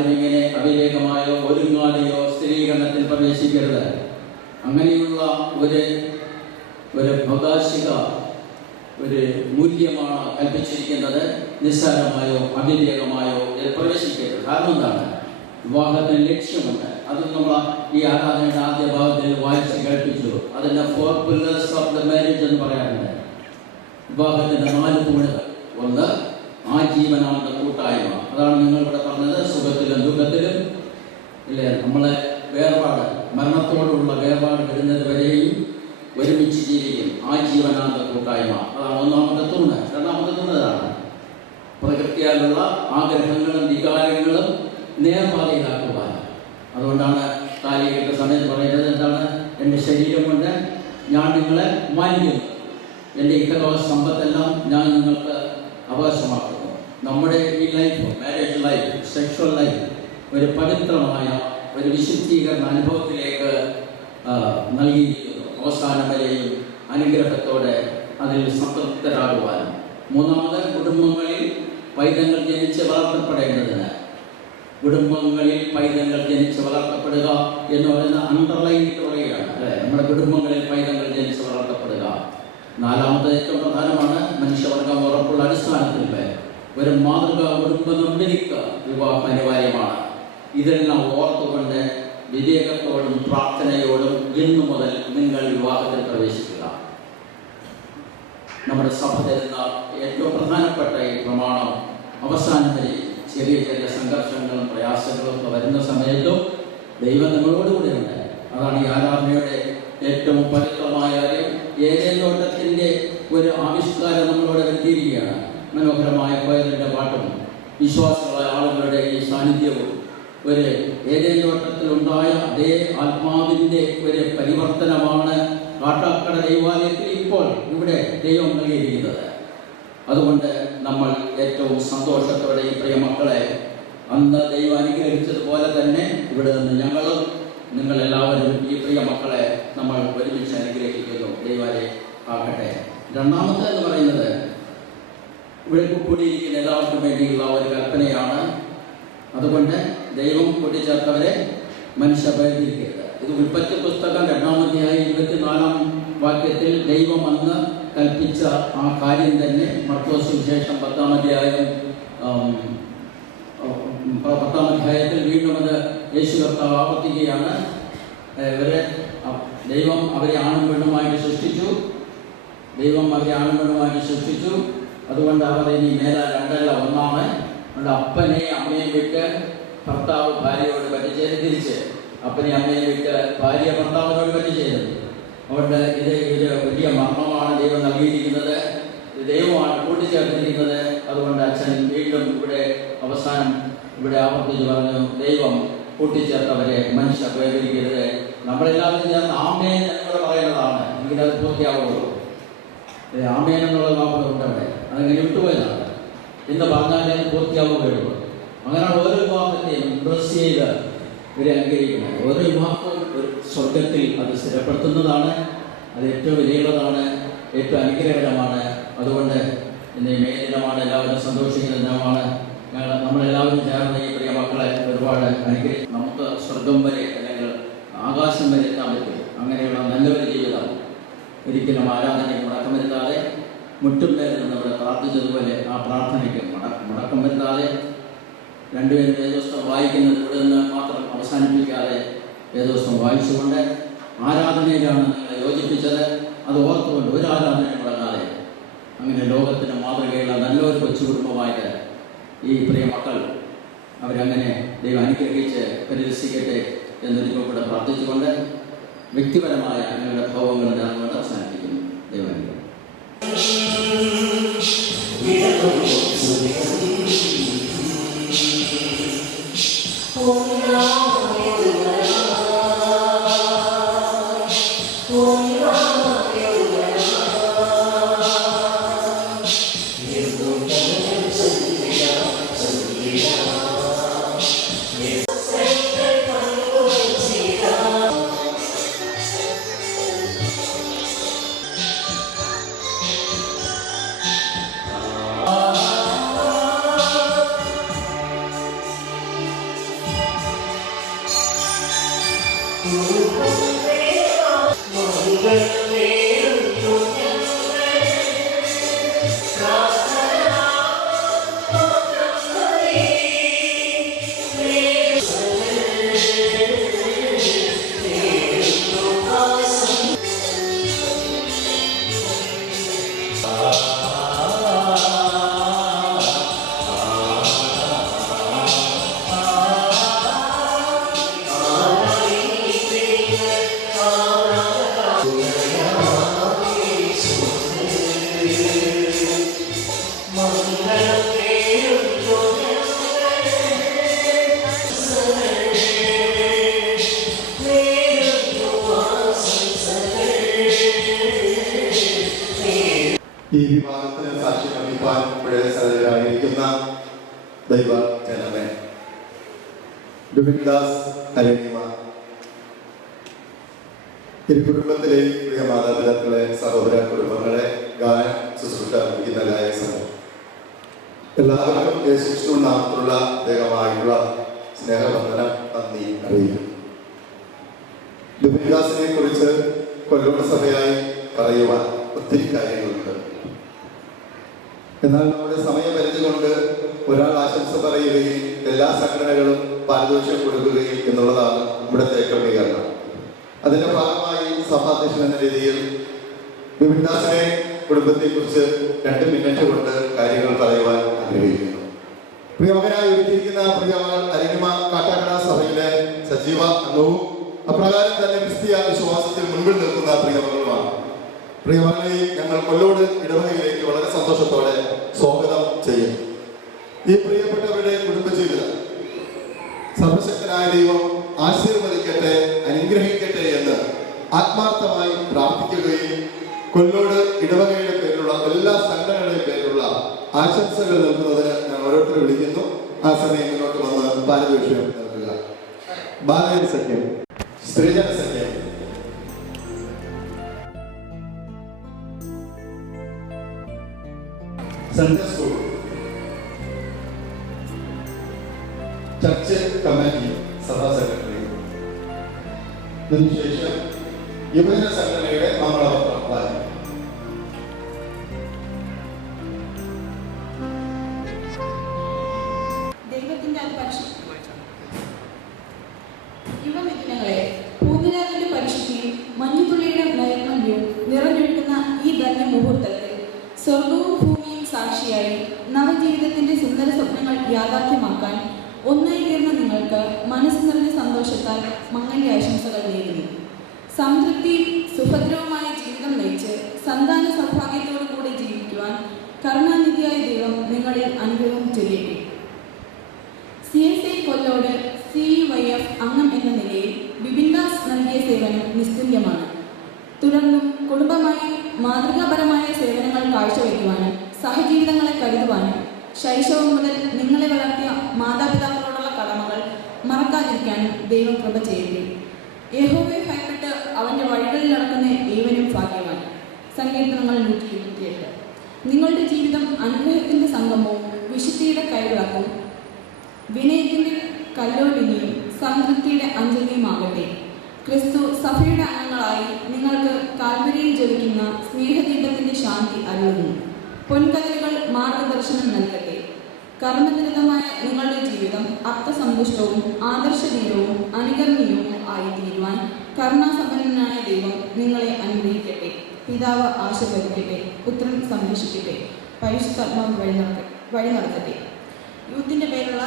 ആരുമിങ്ങനെ അവിവേകമായോ ഒരുങ്ങാതെയോ സ്ഥിരീകരണത്തിൽ പ്രവേശിക്കരുത്. അങ്ങനെയുള്ള ഒരു ഭൗതാശിക ഒരു മൂല്യമാണ് കൽപ്പിച്ചിരിക്കുന്നത്. നിസ്സാരമായോ അവിവേകമായോ പ്രവേശിക്കരുത്. കാരണം എന്താണ്? വിവാഹത്തിന് ലക്ഷ്യമുണ്ട്. അത് നമ്മൾ ഈ ആരാധനയുടെ ആദ്യ ഭാഗത്തിൽ വായിച്ച് കേൾപ്പിച്ചു. അതിൻ്റെ 4 pillars ഓഫ് ദ മാരേജ് എന്ന് പറയാറുണ്ട്. വിവാഹത്തിൻ്റെ 4 തൂണുകൾ. ഒന്ന്, ആജീവനാന്ത കൂട്ടായ്മ. അതാണ് നിങ്ങൾ ഇവിടെ പറഞ്ഞത്. സുഖത്തിലും ദുഃഖത്തിലും ഇല്ലേ, നമ്മളെ വേർപാട്, മരണത്തോടുള്ള വേർപാട് വരുന്നത് വരെയും ഒരുമിച്ച് ജീവിക്കും. ആജീവനാന്ത കൂട്ടായ്മ, അതാണ് ഒന്നാമത്തെ തൂണ്. രണ്ടാമത്തെ തൂണ് അതാണ് പ്രകൃതിയാലുള്ള ആഗ്രഹങ്ങളും വികാരങ്ങളും നേർപാതയിലാക്കുവാൻ. അതുകൊണ്ടാണ് താലികെട്ട സമയത്ത് പറയുന്നത് എന്താണ്? എൻ്റെ ശരീരം കൊണ്ട് ഞാൻ നിങ്ങളെ മാനിക്കുന്നു, എൻ്റെ ഇഹലോക സമ്പത്തെല്ലാം ഞാൻ നിങ്ങൾക്ക് അവകാശമാക്കുന്നു. നമ്മുടെ ഈ life, marriage life, sexual life ഒരു പവിത്രമായ ഒരു വിശുദ്ധീകരണ അനുഭവത്തിലേക്ക് നൽകിയിരിക്കുന്നു. അവസാനം വരെയും അനുഗ്രഹത്തോടെ അതിൽ സംതൃപ്തരാകുവാൻ. മൂന്നാമത്, കുടുംബങ്ങളിൽ പൈതങ്ങൾ ജനിച്ച് വളർത്തപ്പെടേണ്ടതിന്. കുടുംബങ്ങളിൽ പൈതങ്ങൾ ജനിച്ച് വളർത്തപ്പെടുക എന്ന് പറയുന്ന അണ്ടർലൈനിട്ട് പറയുകയാണ് അല്ലേ, നമ്മുടെ കുടുംബങ്ങളിൽ പൈതങ്ങൾ ജനിച്ച് വളർത്തപ്പെടുക. നാലാമത്തെ ഏറ്റവും പ്രധാനമാണ്, മനുഷ്യവർഗം ഉറപ്പുള്ള അടിസ്ഥാനത്തിൽ ഒരു മാതൃകാ കുടുംബം നിർമ്മിക്കുക വിവാഹം അനിവാര്യമാണ്. ഇതെല്ലാം ഓർത്തുകൊണ്ട് വിവേകത്തോടും പ്രാർത്ഥനയോടും ഇന്നു മുതൽ നിങ്ങൾ വിവാഹത്തിൽ പ്രവേശിക്കുക. നമ്മുടെ സഭ തരുന്ന ഏറ്റവും പ്രധാനപ്പെട്ട ഈ പ്രമാണം അവസാനം വരെ ചെറിയ ചെറിയ സംഘർഷങ്ങളും പ്രയാസങ്ങളും ഒക്കെ വരുന്ന സമയത്തും ദൈവം നമ്മളോടുകൂടെ ഉണ്ട്. അതാണ് ഈ ആരാധനയുടെ ഏറ്റവും പവിത്രമായ കാര്യം. ഏതേൻ തോട്ടത്തിൻ്റെ ഒരു ആവിഷ്കാരം നമ്മളോട് വരുത്തിയിരിക്കുകയാണ്. മനോഹരമായ കോയലിൻ്റെ പാട്ടും വിശ്വാസികളായ ആളുകളുടെ ഈ സാന്നിധ്യവും ഒരു ഏതേൻ തോട്ടത്തിലുണ്ടായ അതേ ആത്മാവിൻ്റെ ഒരു പരിവർത്തനമാണ് കാട്ടാക്കട ദൈവാലയത്തിൽ ഇപ്പോൾ ഇവിടെ ദൈവം നൽകിയിരിക്കുന്നത്. അതുകൊണ്ട് നമ്മൾ ഏറ്റവും സന്തോഷത്തോടെ ഈ പ്രിയ മക്കളെ അന്ന് ദൈവം അനുഗ്രഹിച്ചതുപോലെ തന്നെ ഇവിടെ നിന്ന് ഞങ്ങളും നിങ്ങളെല്ലാവരും ഈ പ്രിയ മക്കളെ നമ്മൾ ഒരുമിച്ച് അനുഗ്രഹിക്കുന്നു. ദൈവരെ ആകട്ടെ. രണ്ടാമത്തെ എന്ന് പറയുന്നത് ഇവിടെ കൂടിയിരിക്കുന്ന എല്ലാവർക്കും വേണ്ടിയുള്ള ഒരു കൽപ്പനയാണ്. അതുകൊണ്ട് ദൈവം കൂട്ടിച്ചേർത്തവരെ മനുഷ്യ വേർതിരിക്കരുത്. ഇത് ഉൽപ്പത്തി പുസ്തകം 2-ാം അധ്യായം 24-ാം വാക്യത്തിൽ ദൈവം അന്ന് കൽപ്പിച്ച ആ കാര്യം തന്നെ മർക്കോസ് സുവിശേഷം 10-ാം അധ്യായത്തിൽ വീണ്ടും അത് യേശു കർത്താവ് ആവർത്തിക്കുകയാണ്. ദൈവം അവരെ ആണും പെണ്ണുമായിട്ട് സൃഷ്ടിച്ചു. അതുകൊണ്ട് അവർ ഇനി മേലെ രണ്ടല്ല ഒന്നാണ്. അതുകൊണ്ട് അപ്പനെയും അമ്മയും വിട്ട് ഭർത്താവ് ഭാര്യയോട് പറ്റിച്ചേരും, തിരിച്ച് അപ്പനെയും അമ്മയും വിട്ട് ഭാര്യ ഭർത്താവിനോട് പറ്റിച്ചേരുന്നു. അതുകൊണ്ട് ഇത് വലിയ മർമ്മമാണ് ദൈവം നൽകിയിരിക്കുന്നത്. ദൈവമാണ് കൂട്ടിച്ചേർത്തിരിക്കുന്നത്. അതുകൊണ്ട് അച്ഛൻ വീണ്ടും അവസാനം ഇവിടെ ആവർത്തിച്ച് പറഞ്ഞു, ദൈവം കൂട്ടിച്ചേർത്തവരെ മനുഷ്യ വേർതിരിക്കരുത്. നമ്മളെല്ലാവരും ചേർന്ന് ആമേൻ എന്നൂടെ പറയുന്നതാണ്. എങ്കിലും അത് പൂർത്തിയാവുള്ളൂ. ആമേൻ എന്നുള്ള വാക്കുകളുണ്ട് അവിടെ, അതങ്ങനെ വിട്ടുപോയതാണ് എന്ന് പറഞ്ഞാലേ അത് പൂർത്തിയാവുകയുള്ളൂ. അങ്ങനെ ഓരോ വിവാഹത്തെയും ഡ്രസ് ചെയ്ത് ഇവരെ അനുഗ്രഹിക്കുന്നത്. ഓരോ വിവാഹവും ഒരു സ്വർഗത്തിൽ അത് സ്ഥിരപ്പെടുത്തുന്നതാണ്. അത് ഏറ്റവും വിലയുള്ളതാണ്, ഏറ്റവും അനുഗ്രഹകരമാണ്. അതുകൊണ്ട് ഇന്ന് മെയ് ദിനമാണ്, എല്ലാവരും സന്തോഷിക്കുന്ന ദിനമാണ്. നമ്മളെല്ലാവരും ചേർന്ന് ഈ പ്രിയ മക്കളെ ഒരുപാട് അനുഗ്രഹിക്കും. നമുക്ക് സ്വർഗം വരെ അല്ലെങ്കിൽ ആകാശം വരെ എത്താൻ പറ്റും. അങ്ങനെയുള്ള നല്ലൊരു ജീവിതം ഒരിക്കലും ആരാധനയ്ക്ക് മുടക്കം വരുത്താതെ, മുട്ടും പേരിൽ നിന്ന് ഇവിടെ പ്രാർത്ഥിച്ചതുപോലെ ആ പ്രാർത്ഥനയ്ക്ക് മുടക്കം വരുത്താതെ, രണ്ടുപേരും വേദോസ്തം വായിക്കുന്നത് ഇവിടെ നിന്ന് മാത്രം അവസാനിപ്പിക്കാതെ വേദോസ്തം വായിച്ചുകൊണ്ട് ആരാധനയിലാണ് നിങ്ങളെ യോജിപ്പിച്ചത്. അത് ഓർത്തുകൊണ്ട് ഒരു ആരാധനയും മുടങ്ങാതെ അങ്ങനെ ലോകത്തിന് മാതൃകയുള്ള നല്ലൊരു കൊച്ചു കുടുംബമായിട്ട് ഈ പ്രിയ മക്കൾ അവരങ്ങനെ ദൈവം അനുഗ്രഹിച്ച് പരിരക്ഷിക്കട്ടെ എന്നൊരിക്കൽ കൂടെ പ്രാർത്ഥിച്ചുകൊണ്ട് വ്യക്തിപരമായ ഞങ്ങളുടെ ഭാവങ്ങൾ ഞാനുകൊണ്ട് അവസാനിപ്പിക്കുന്നു. ദൈവം ഈ വിവാഹത്തിന് സാക്ഷ്യം വഹിക്കാൻ ഇവിടെ സജ്ജരായിരിക്കുന്ന ദൈവ ജനമേ, ഡുബിൻദാസ് അരണിമ, ഇരു കുടുംബത്തിലെയും പ്രിയ മാതാപിതാക്കളെ, സഹോദര കുടുംബങ്ങളെ, ഗാന ശുശ്രൂഷ നൽകുന്നതായ സംഘം എല്ലാവർക്കും യേശുക്രിസ്തു നാമത്തിലുള്ള പ്രത്യേകമായിട്ടുള്ള സ്നേഹവന്ദനം, നന്ദി അറിയിക്കും. ഡുബിൻദാസിനെ കുറിച്ച് കൊല്ലൂർ സഭയായി പറയുവാൻ ഒത്തിരി കാര്യങ്ങളുണ്ട്. എന്നാൽ നമ്മുടെ സമയപരിധി കൊണ്ട് ഒരാൾ ആശംസ പറയുകയും എല്ലാ സംഘടനകളും പാരിതോഷികം കൊടുക്കുകയും എന്നുള്ളതാണ് ഇവിടുത്തെ ക്രമീകരണം. അതിന്റെ ഭാഗമായി സഭാധ്യക്ഷൻ എന്ന രീതിയിൽ ഡുബിൻദാസിനെ കുടുംബത്തെക്കുറിച്ച് 2 മിനിറ്റ് കൊണ്ട് കാര്യങ്ങൾ പറയുവാൻ ആഗ്രഹിക്കുന്നു. പ്രിയമകനായി ഒരുക്കിയിരിക്കുന്ന പ്രിയമകൾ അരിനിമ കാട്ടാക്കട സഭയിലെ സജീവ അംഗവും അപ്രകാരം തന്നെ ക്രിസ്തീയ വിശ്വാസത്തിൽ മുൻപിൽ നിൽക്കുന്ന പ്രിയമകളുമാണ്. പ്രിയമകളെ ഞങ്ങൾ കൊല്ലോട് ഇടവകയിലേക്ക് വളരെ സന്തോഷത്തോടെ സ്വാഗതം ചെയ്യും. ഈ പ്രിയപ്പെട്ടവരുടെ കുടുംബജീവിതം സർവശക്തനായ ദൈവം ആശീർവദിക്കട്ടെ, അനുഗ്രഹിക്കട്ടെ എന്ന് ആത്മാർത്ഥമായി പ്രാർത്ഥിക്കുകയും കൊല്ലോട് ഇടവകയുടെ പേരിലുള്ള എല്ലാ സംഘടനകളുടെ പേരിലുള്ള ആശംസകൾ നൽകുന്നതിന് ഞാൻ ഓരോരുത്തരെ വിളിക്കുന്നു. ആ സമയം മുന്നോട്ട് വന്ന് പാരിതോഷികം നൽകുക. ബാലയൻ സഖ്യം, സ്ത്രീജന സഖ്യം, സൺഡേ സ്കൂൾ, ചർച്ച് കമ്മിറ്റി സഭാ സെക്രട്ടറി, അതിനുശേഷം യുവജന സംഘടനയുടെ മാമളപത്രം. ദൈവത്തിന്റെ യുവമിഥുനങ്ങളെ, പൂർണ്ണരാഗന്റെ പരിശുദ്ധിയും മഞ്ഞുതുള്ളിയുടെ നൈർമല്യവും നിറഞ്ഞൊഴുകുന്ന ഈ ധന്യ മുഹൂർത്തത്തിൽ സ്വർഗവും ഭൂമിയും സാക്ഷിയായി നവജീവിതത്തിന്റെ സുന്ദര സ്വപ്നങ്ങൾ യാഥാർത്ഥ്യമാക്കാൻ ഒന്നായി തീർന്ന നിങ്ങൾക്ക് മനസ്സ് നിറഞ്ഞ സന്തോഷത്താൽ മംഗല്യ ആശംസകൾ നേരുന്നു. സംതൃപ്തിയും സുഭദ്രവുമായ ജീവിതം നയിച്ച് സന്താന സൗഭാഗ്യത്തോടു കൂടി ജീവിക്കുവാൻ കരുണാനിധിയായ ദൈവം നിങ്ങളിൽ അനുഗ്രഹം ചൊരിയട്ടെ. CSI കൊല്ലോട് CUYF അംഗം എന്ന നിലയിൽ ബിബിൻദാസ് നൽകിയ സേവനം നിസ്തുല്യമാണ്. തുടർന്നും കുടുംബമായി മാതൃകാപരമായ സേവനങ്ങൾ കാഴ്ചവെക്കുവാനും സഹജീവിതങ്ങളെ കരുതുവാനും ശൈശവം മുതൽ നിങ്ങളെ വളർത്തിയ മാതാപിതാക്കളോടുള്ള കടമകൾ മറക്കാതിരിക്കാനും ദൈവം കൃപ ചെയ്യട്ടെ. യഹോവയെ ഭയപ്പെട്ട് അവന്റെ വഴികളിൽ നടക്കുന്ന ഏവനും ഭാഗ്യവാൻ. സങ്കീർത്തനങ്ങൾ 128. നിങ്ങളുടെ ജീവിതം അനുഗ്രഹത്തിന്റെ സംഗമവും വിശുദ്ധിയുടെ കൈവിളക്കും വിനയത്തിന്റെ കല്ലോലിനിയും സംതൃപ്തിയുടെ അഞ്ജലിയുമാകട്ടെ. ക്രിസ്തു സഭയുടെ അംഗങ്ങളായി നിങ്ങൾക്ക് കാൽവരിയിൽ ജ്വലിക്കുന്ന സ്നേഹദീപത്തിന്റെ ശാന്തി അരുളുന്നു. പൊൻകതിരുകൾ മാർഗദർശനം നൽകട്ടെ. കർമ്മനിരതമായ നിങ്ങളുടെ ജീവിതം അർത്ഥസന്തുഷ്ടവും ആദർശധീരവും അനുകരണീയവും ആയിത്തീരുവാൻ കരുണാസമ്പന്നനായ ദൈവം നിങ്ങളെ അനുഗ്രഹിക്കട്ടെ. പിതാവ് ആശീർവദിക്കട്ടെ, പുത്രൻ സംരക്ഷിക്കട്ടെ, പരിശുദ്ധാത്മാവ് വഴി നടത്തട്ടെ. യൂത്തിന്റെ പേരുള്ള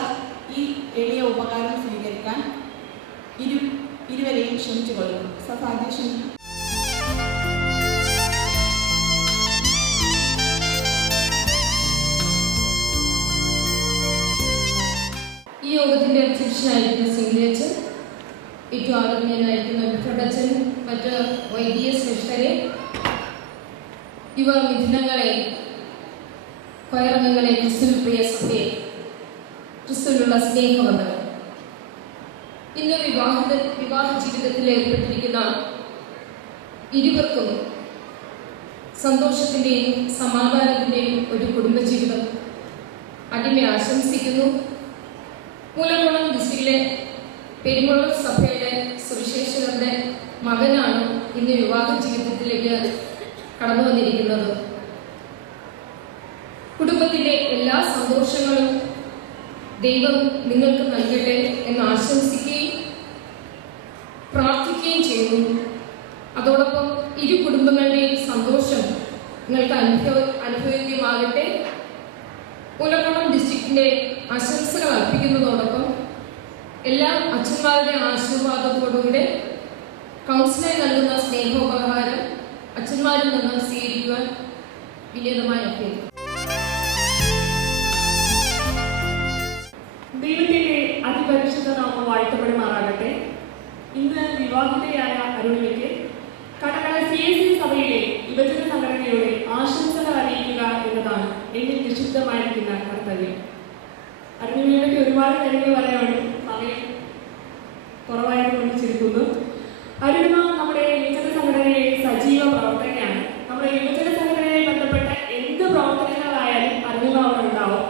ഈ എളിയ ഉപകാരം സ്വീകരിക്കാൻ ഇരുവരെയും ക്ഷണിച്ചുകൊള്ളുന്നു. സഭാധ്യക്ഷൻ ഈ യോഗത്തിന്റെ അധ്യക്ഷനായിരിക്കുന്ന സിംഗേച്ചൻ, ഏറ്റവും ആദരണീയനായിരിക്കുന്ന വിഫടച്ചൻ, മറ്റ് വൈദിക ശ്രേഷ്ഠരെ, യുവ മിഥുനങ്ങളെ, കൊയറംഗങ്ങളെ, ക്രിസ്തുവിൽ പ്രിയ സഭയെ, ക്രിസ്തുവിലുള്ള സ്നേഹവന്ദനം. ഇന്ന് വിവാഹ ജീവിതത്തിൽ ഏർപ്പെട്ടിരിക്കുന്ന ഇരുവർക്കും സന്തോഷത്തിൻ്റെയും സമാധാനത്തിൻ്റെയും ഒരു കുടുംബജീവിതം അടിമ ആശംസിക്കുന്നു. മൂലകുളം ഡിസ്ട്രിക്റ്റിലെ പെരുമുള സഭയുടെ സുവിശേഷ സുവിശേഷകരുടെ മകനാണ് ഇന്ന് വിവാഹ ജീവിതത്തിലേക്ക് കടന്നു വന്നിരിക്കുന്നത്. കുടുംബത്തിലെ എല്ലാ സന്തോഷങ്ങളും ദൈവം നിങ്ങൾക്ക് നൽകട്ടെ എന്ന് ആശംസിക്കുകയും പ്രാർത്ഥിക്കുകയും ചെയ്യുന്നു. അതോടൊപ്പം ഇരു കുടുംബങ്ങളുടെയും സന്തോഷം നിങ്ങൾക്ക് അനുഭവമാകട്ടെ. മൂലക്കോണം ഡിസ്ട്രിക്റ്റിന്റെ ആശംസകൾ അർപ്പിക്കുന്നതോടൊപ്പം എല്ലാ അച്ഛന്മാരുടെ ആശീർവാദത്തോടുകൂടെ കൗൺസിലർ നൽകുന്ന സ്നേഹോപഹാരം അച്ഛന്മാരിൽ നിന്ന് സ്വീകരിക്കുവാൻ വിനീതമായി അഭ്യർത്ഥിക്കുന്നു. ദൈവത്തിന്റെ അതിപരിശുദ്ധ നാമം വാഴ്ത്തപ്പെടുമാറാകട്ടെ. ഇന്ന് വിവാഹിതയായ അരുണിക്ക് കടകട CSC സഭയിലെ യുവജന സംഘടനയുടെ ആശംസകൾ അറിയിക്കുക എന്നതാണ് എന്നിൽ നിക്ഷിപ്തമായിരിക്കുന്ന കർത്തവ്യം. അരുണിമയുടെ ഒരുപാട് കാര്യങ്ങൾ പറയാനും സമയം കുറവായിട്ട് കൊണ്ടിരിക്കുന്നു. അരുണിമ നമ്മുടെ യുവജന സംഘടനയിലെ സജീവ പ്രവർത്തകയാണ്. നമ്മുടെ യുവജന സംഘടനയുമായി ബന്ധപ്പെട്ട എന്ത് പ്രവർത്തനങ്ങളായാലും അരുണിമ അവിടെ ഉണ്ടാവും.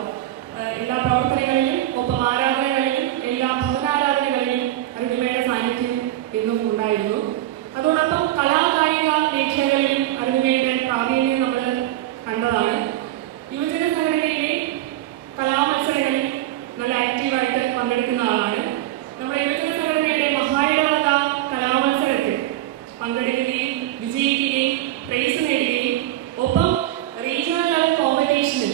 എല്ലാ പ്രവർത്തനങ്ങളിലും ഒപ്പം ആരാധനകളിലും എല്ലാ ഭവനാരാധനകളിലും അരുണിമയുടെ സാന്നിധ്യം എന്നും ഉണ്ടായിരുന്നു. അതോടൊപ്പം കലാകായിക മേഖലകളിലും അരുണിമയുടെ പ്രാവീണ്യം നമ്മൾ കണ്ടതാണ്. യുവജന സംഘടനയിലെ കലാമത്സരങ്ങളിൽ നല്ല ആക്റ്റീവായിട്ട് പങ്കെടുക്കുന്ന ആളാണ്. നമ്മുടെ യുവജന സംഘടനയുടെ മഹായിടവക കലാമത്സരത്തിൽ പങ്കെടുക്കുകയും വിജയിക്കുകയും പ്രൈസ് നേടുകയും ഒപ്പം റീജിയണൽ ലെവൽ കോമ്പറ്റീഷനിൽ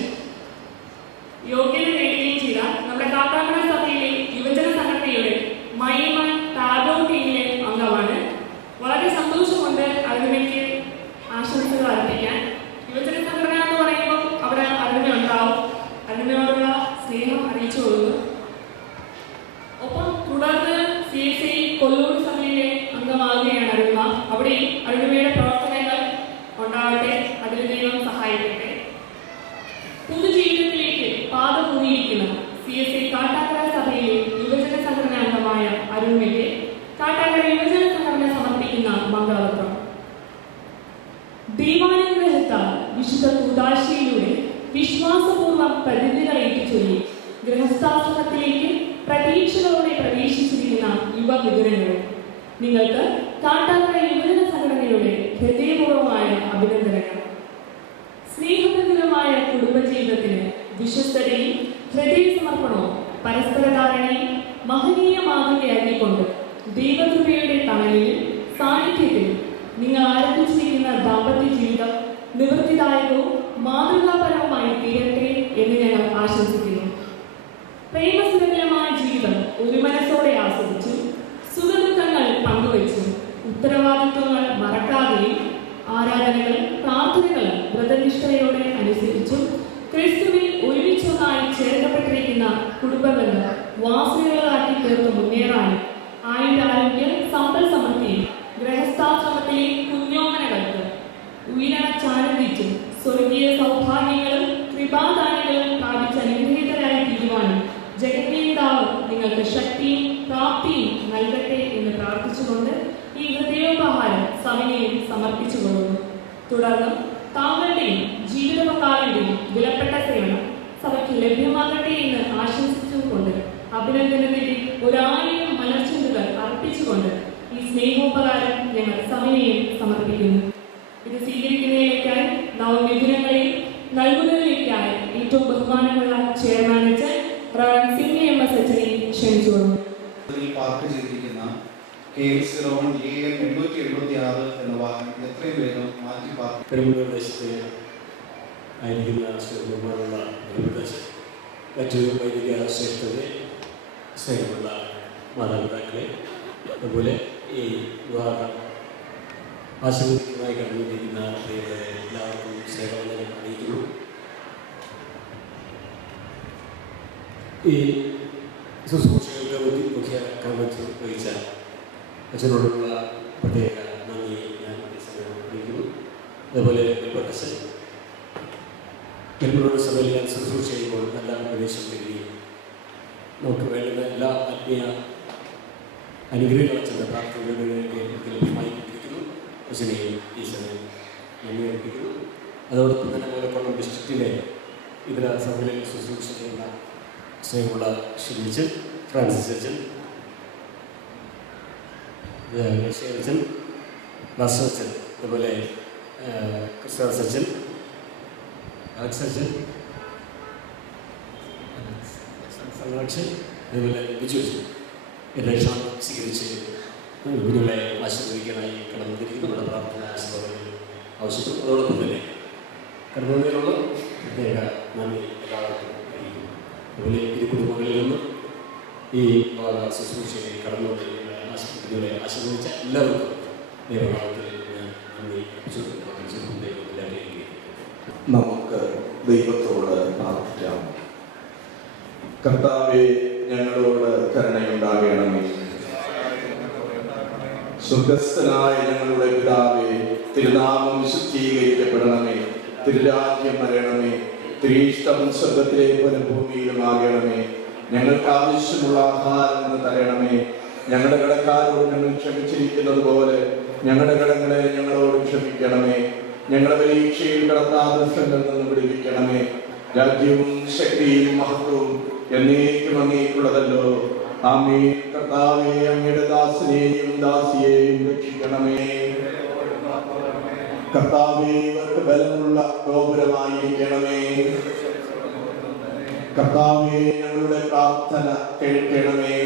യോഗ്യത നേടുകയും ചെയ്ത നമ്മുടെ കാട്ടാക്കട സഭയിലെ യുവജന സംഘടനയുടെ മൈമൺ ടാബോ ടീമിലെ അംഗമാണ്. വളരെ സന്തോഷമുണ്ട് അരുണിമയ്ക്ക് ആശംസകൾ അർപ്പിക്കാൻ. യുവജന സംഘടന എന്ന് പറയുമ്പോൾ അവിടെ അരുണിമ ഉണ്ടാവും. അരുണിമയോടുള്ള സ്നേഹം അറിയിച്ചു കൊടുക്കുന്നു. ഒപ്പം തുടർന്ന് CSC കൊല്ലൂർ സഭയിലെ അംഗമാകുകയാണ് അരുണിമ. അവിടെയും അരുണിമയുടെ പ്രവർത്തനങ്ങൾ ഉണ്ടാവട്ടെ. അതിൽ ദൈവം സഹായിക്കട്ടെ. പൊതുജീവിതത്തിലേക്ക് പാതകൂടിയിരിക്കുന്ന CSC കാട്ടാക്കട സഭയിലെ യുവജന സംഘടന അംഗമായ അരുണിമയ്ക്ക് കാട്ടാക്കട യുവജന സംഘടന സമർപ്പിക്കുന്ന മംഗളപത്രം. ദൈവാനുഗ്രഹത്താൽ വിശുദ്ധ കൂദാശയിലൂടെ വിശ്വാസപൂർവ്വം പ്രതിജ്ഞകൾ ഏറ്റുചൊല്ലി ഗൃഹസ്ഥാശ്രമത്തിലേക്ക് പ്രതീക്ഷകളോടെ പ്രവേശിച്ചിരിക്കുന്ന യുവമിഥുനങ്ങൾ, നിങ്ങൾക്ക് കാട്ടാക്കട യുവജന സംഘടനയുടെ ഹൃദയപൂർവമായ അഭിനന്ദനങ്ങൾ. സ്നേഹബന്ധമായ കുടുംബജീവിതത്തിന് വിശ്വസ്തതയും ഹൃദയസമർപ്പണവും പരസ്പര ധാരണയും മഹനീയ മാതൃകയാക്കിക്കൊണ്ട് ദൈവകൃപയുടെ തണലിൽ സാന്നിധ്യത്തിൽ നിങ്ങൾ ആരംഭിച്ചിരിക്കുന്ന ദാമ്പത്യ ജീവിതം നിവൃത്തിദായകവും മാതൃകാപരവുമായി തീരട്ടെ എന്ന് ഞങ്ങൾ ആശംസിക്കുന്നു. പ്രേമസുരഭമായ ജീവിതം ഒരു മനസ്സോടെ ആസ്വദിച്ചു, സുഖദുഃഖങ്ങൾ പങ്കുവച്ചു, ഉത്തരവാദിത്വങ്ങൾ മറക്കാതെയും ആരാധനകൾ പ്രാർത്ഥനകൾ വ്രതനിഷ്ഠയോടെ അനുസരിച്ചും ക്രിസ്തുവിൽ ഒരുമിച്ചൊന്നായി ചേർക്കപ്പെട്ടിരിക്കുന്ന കുടുംബബന്ധം വാസനകളാക്കി തീർത്ത് മുന്നേറാനും ആയുരാരോഗ്യ സമ്പൽ സമൃദ്ധിയും ഗൃഹസ്ഥാശ്രമത്തിലെ കുഞ്ഞോമനകൾക്ക് ഉയരണച്ചാനന്ദിച്ചും സ്വർഗീയ സൗഭാഗ്യങ്ങളും കൃപാദാനങ്ങളും പ്രാപിച്ച് അനുഗ്രഹീതരായി തീരുവാനും ജഗന്യതാവ് നിങ്ങൾക്ക് ശക്തിയും പ്രാപ്തിയും നൽകട്ടെ എന്ന് പ്രാർത്ഥിച്ചുകൊണ്ട് ഈ ഹൃദയോപഹാരം സഭയിൽ സമർപ്പിച്ചുകൊള്ളുന്നു. തുടർന്ന് താങ്കളുടെയും ജീവിത പങ്കാളിയുടെയും വിലപ്പെട്ട സേവനം സഭയ്ക്ക് ലഭ്യമാകട്ടെ എന്ന് ആശംസിച്ചുകൊണ്ട് അഭിനന്ദനത്തിന്റെ 1000 മലർച്ചെണ്ടുകൾ അർപ്പിച്ചുകൊണ്ട് ഈ സ്നേഹോപകാരം ഞങ്ങൾ സഭയെയും സമർപ്പിക്കുന്നു. ഇത് സ്വീകരിക്കുന്നതിലേക്കായി നവമിഥുനങ്ങളെയും നൽകുന്നതിലേക്കായി ഏറ്റവും ബഹുമാനമുള്ള ചെയർമാൻ സിംഗ് MS അച്ഛനെയും ക്ഷണിച്ചുകൊള്ളുന്നു. പാർക്ക് ചെയ്തിരിക്കുന്ന KS 876 എന്ന വാഹനം എത്രയും വേഗം മാറ്റി പാർക്ക് പെരുമ്പൂർ പ്രദേശത്ത് ആയിരിക്കുന്ന ബഹുമാനമുള്ള മറ്റു വൈദിക ശ്രേഷ്ഠരെ, സ്നേഹമുള്ള മാതാപിതാക്കളെ, അതുപോലെ ഈ വിവാഹ ആശീർവദിക്കുന്നതായി കടന്നുകൊണ്ടിരിക്കുന്ന എല്ലാവർക്കും സ്നേഹവന്ദനം അറിയിക്കുന്നു. ഈ ശുശ്രൂഷകൾക്ക് മുഖ്യ കർമ്മത്തിൽ വഹിച്ച അച്ഛനോടുള്ള പ്രത്യേക നന്ദി ഞാൻ അറിയിക്കുന്നു. അതുപോലെ പെരുമ്പൂർ സഭയിൽ ഞാൻ ശുശ്രൂഷ ചെയ്യുമ്പോൾ നല്ല പ്രദേശം നൽകി നമുക്ക് വേണ്ടുന്ന എല്ലാ ആത്മീയ അനുഗ്രഹങ്ങളും ചെന്ന പ്രാർത്ഥനകളിലേക്ക് ലഭ്യമായി കൊണ്ടിരിക്കുന്നു. അച്ഛനെയും ഈശ്വരനെയും നന്ദി അർപ്പിക്കുന്നു. അതോടൊപ്പം തന്നെ മൂലക്കോണം ഡിസ്ട്രിക്റ്റിലെ ഇതര സഭകളിൽ ശുശ്രൂഷ ചെയ്യുന്ന സ്നേഹമുള്ള ശ്രീ ഫ്രാൻസിസ് അച്ഛൻ, അച്ഛൻ, മാസ്റ്റർ അച്ഛൻ, അതുപോലെ ക്രിസ്ത്യസ് അച്ഛൻ, അലക്സ് അച്ഛൻ, സംരക്ഷൻ, അതുപോലെ ബിജു അച്ഛൻ എല്ലാ ക്ഷണം സ്വീകരിച്ച് കുഞ്ഞുങ്ങളെ ആശീർവദിക്കാനായി കടന്നുവന്നിരിക്കുന്നു. നമ്മുടെ പ്രാർത്ഥന ആശീർവാദങ്ങൾ ആവശ്യപ്പെടും. അതോടൊപ്പം തന്നെ കടന്നുവന്നതിനുള്ള പ്രത്യേക നന്ദി എല്ലാവർക്കും അറിയിക്കുന്നു. അതുപോലെ ഇരു കുടുംബങ്ങളിൽ നിന്നും ഈ ശുശ്രൂഷയിൽ കടന്നു വന്നിരിക്കുന്ന കുഞ്ഞുങ്ങളെ ആശീർവദിച്ച എല്ലാവർക്കും ദൈവനാമത്തിൽ ഞാൻ നന്ദി നമുക്ക് ദൈവത്തോട് പ്രാർത്ഥിക്കാം. കർത്താവേ, ഞങ്ങളോട് കരുണയുണ്ടാകണമേ. സ്വർഗസ്ഥനായ ഞങ്ങളുടെ പിതാവേ, തിരുനാമം വിശുദ്ധീകരിക്കപ്പെടണമേ. തിരുരാജ്യം വരണമേ. തിരുയിഷ്ടം സ്വർഗത്തിലെ പോലെ ഭൂമിയിലുമാകണമേ. ഞങ്ങൾക്ക് ആവശ്യമുള്ള ആഹാരം എന്ന് തരണമേ. ഞങ്ങളുടെ കടക്കാരോട് ഞങ്ങൾ ക്ഷമിച്ചിരിക്കുന്നത് പോലെ ഞങ്ങളുടെ കടങ്ങളെ ഞങ്ങളോട് ക്ഷമിക്കണമേ. ഞങ്ങളുടെ പരീക്ഷയിൽ കടത്താത്ത ദുഷ്ടങ്ങളിൽ നിന്ന് വിടുവിക്കണമേ. രാജ്യവും ശക്തിയും മഹത്വവും എന്നേക്കും അങ്ങേക്കുള്ളതല്ലോ. ആമേൻ. കർത്താവേ, അങ്ങയുടെ ദാസനെയും ദാസിയെയും രക്ഷിക്കണമേ. കർത്താവേ, ഇവർക്ക് ബലമുള്ള ഗോപുരമായിരിക്കണമേ. കർത്താവേ, ഞങ്ങളുടെ പ്രാർത്ഥന കേൾക്കണമേ.